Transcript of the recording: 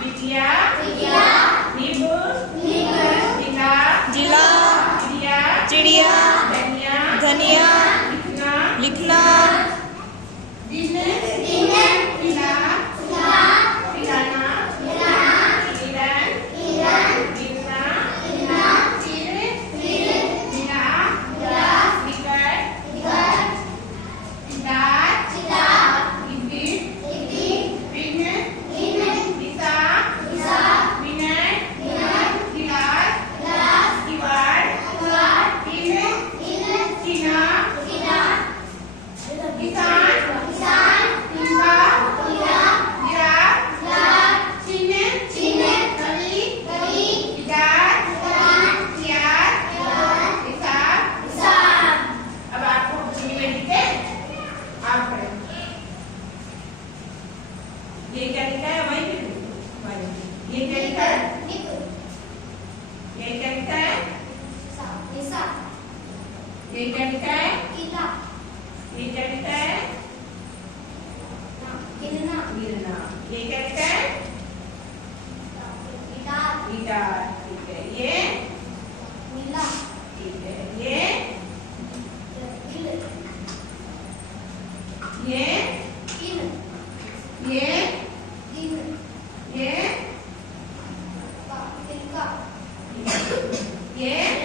बिटिया नींबू जिला चिड़िया धनिया लिखना ये क्या लिखा है वही ये क्या लिखा है ये क्या लिखा है ये क्या लिखा है ये क्या लिखा है गिरना ये क्या लिखा है गिटार ठीक है ये ठीक है ये ये ये